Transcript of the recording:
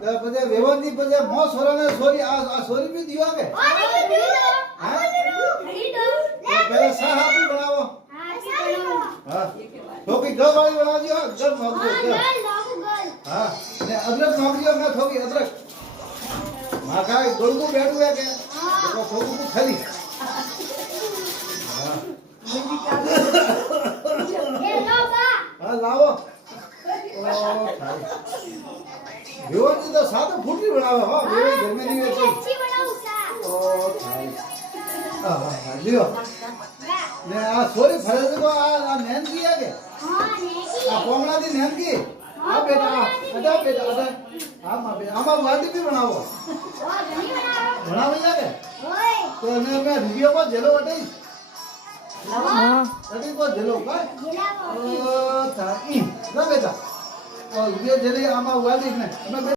તો પછી વેવનજી પછી મો સોરાને સોરી આ સોરી બી દીવા કે હા પેલા સા હાપી બનાવો હા થોકી ગ વાળી બનાવજો ગ નોકજો હા ને અદરક નોકજો ના થોકી અદરક માં કાય ગોળગું બેઠું હે કે તો થોકું ખાલી હા લાવો વેવનજી તો સાદો ફૂટી બનાવે હો વેવે ઘરમે નહીં વેચો ઓ થાય હા લ્યો ને આ સોરી ફરે છે તો આ નેનકી હે કે આ કોમળા થી નેનકી આ બેટા અડા બેટા અડા આમાં બે આમાં વાડી ભી બનાવો બનાવી જા કે તો એને મેં વિડિયો માં જેલો વટાઈ અડી કો જેલો કા ઓ થાય ના બેટા ઓ વિડિયો જેલે આમાં વાડી ને